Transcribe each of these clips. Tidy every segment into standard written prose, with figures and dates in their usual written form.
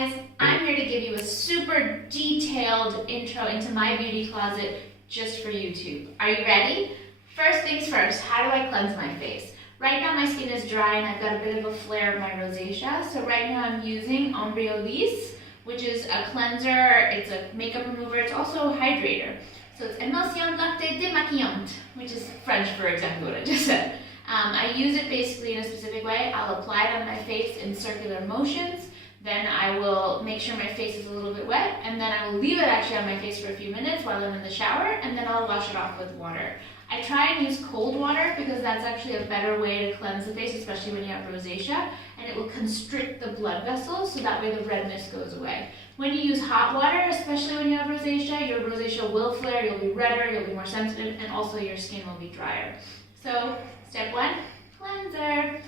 guys, I'm here to give you a super detailed intro into my beauty closet just for YouTube. Are you ready? First things first, how do I cleanse my face? Right now my skin is dry and I've got a bit of a flare of my rosacea, so right now I'm using Embryolisse, which is a cleanser, it's a makeup remover, it's also a hydrator. So it's Emulsion Lacté Démaquillante, which is French for exactly what I just said. I use it basically in a specific way. I'll apply it on my face in circular motions, then I will make sure my face is a little bit wet, and then I will leave it actually on my face for a few minutes while I'm in the shower, and then I'll wash it off with water. I try and use cold water because that's actually a better way to cleanse the face, especially when you have rosacea, and it will constrict the blood vessels so that way the redness goes away. When you use hot water, especially when you have rosacea, your rosacea will flare, you'll be redder, you'll be more sensitive, and also your skin will be drier. So, step 1, cleanser.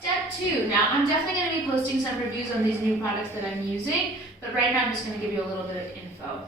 Step 2, now I'm definitely going to be posting some reviews on these new products that I'm using, but right now I'm just going to give you a little bit of info.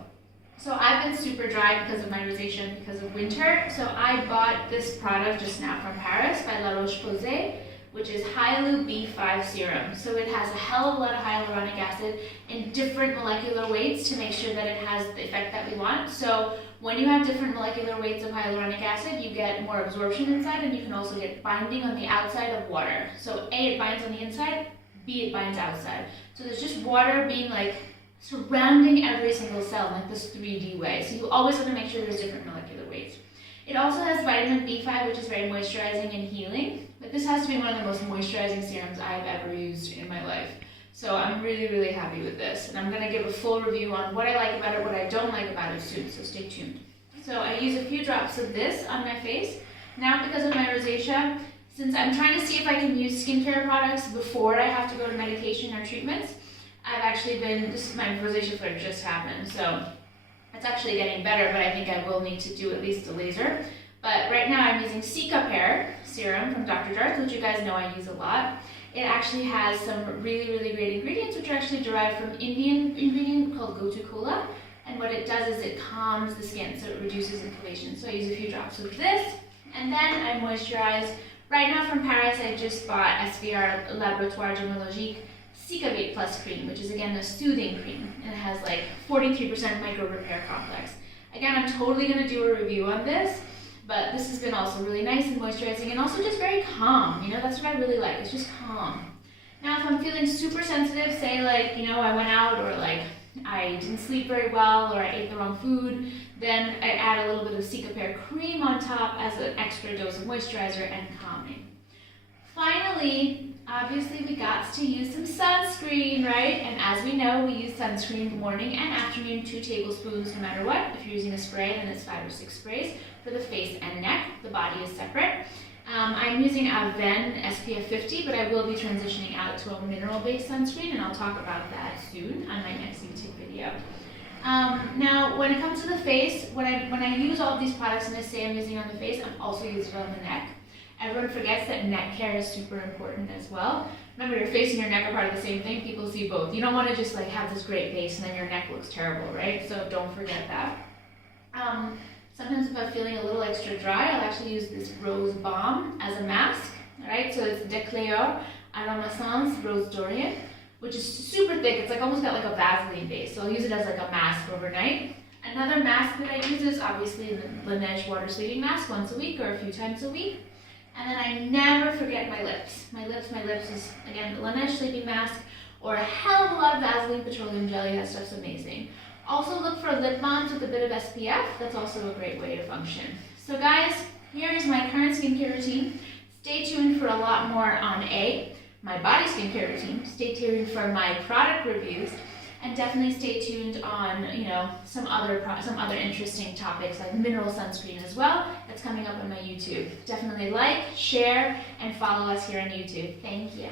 So I've been super dry because of my rosacea and because of winter, so I bought this product just now from Paris by Roche Posay, which is Hyalu B5 Serum. So it has a hell of a lot of hyaluronic acid in different molecular weights to make sure that it has the effect that we want. So when you have different molecular weights of hyaluronic acid, you get more absorption inside, and you can also get binding on the outside of water. So A, it binds on the inside, B, it binds outside. So there's just water being like surrounding every single cell in like this 3D way. So you always have to make sure there's different molecular weights. It also has vitamin B5, which is very moisturizing and healing, but this has to be one of the most moisturizing serums I've ever used in my life. So I'm really, really happy with this, and I'm going to give a full review on what I like about it, what I don't like about it soon, so stay tuned. So I use a few drops of this on my face. Now because of my rosacea, since I'm trying to see if I can use skincare products before I have to go to medication or treatments, I've actually been, my rosacea flare just happened, so it's actually getting better, but I think I will need to do at least a laser. But right now I'm using Cicapair Serum from Dr. Darth, which you guys know I use a lot. It actually has some really, really great ingredients, which are actually derived from Indian ingredient called gotu kola. And what it does is it calms the skin, so it reduces inflammation. So I use a few drops of this, and then I moisturize. Right now from Paris, I just bought SVR Laborotorie Dermalogique Cicavit Plus Cream, which is again a soothing cream, and it has like 43% micro repair complex. Again, I'm totally going to do a review on this, but this has been also really nice and moisturizing and also just very calm. You know, that's what I really like, it's just calm. Now if I'm feeling super sensitive, say like, you know, I went out or like I didn't sleep very well or I ate the wrong food, then I add a little bit of Cicapair Cream on top as an extra dose of moisturizer and calming. Finally, obviously we got to use some sunscreen, right? And as we know, we use sunscreen morning and afternoon, 2 tablespoons no matter what. If you're using a spray, then it's 5 or 6 sprays for the face and neck. The body is separate. I'm using Avene SPF 50, but I will be transitioning out to a mineral-based sunscreen, and I'll talk about that soon on my next YouTube video. Now, when it comes to the face, when I use all of these products and I say I'm using on the face, I'm also using it on the neck. Everyone forgets that neck care is super important as well. Remember, your face and your neck are part of the same thing. People see both. You don't want to just like have this great face and then your neck looks terrible, right? So don't forget that. Sometimes if I'm feeling a little extra dry, I'll actually use this rose balm as a mask, right? So it's Decléor Aromessence Rose Dorian, which is super thick. It's like almost got like a Vaseline base. So I'll use it as like a mask overnight. Another mask that I use is obviously the Laneige water sleeping mask once a week or a few times a week. And then I never forget my lips. My lips is, again, the Laneige sleeping mask or a hell of a lot of Vaseline petroleum jelly. That stuff's amazing. Also look for lip balms with a bit of SPF. That's also a great way to function. So guys, here is my current skincare routine. Stay tuned for a lot more on my body skincare routine. Stay tuned for my product reviews. And definitely stay tuned on, you know, some other interesting topics like mineral sunscreen as well. That's coming up on my YouTube. Definitely like, share, and follow us here on YouTube. Thank you.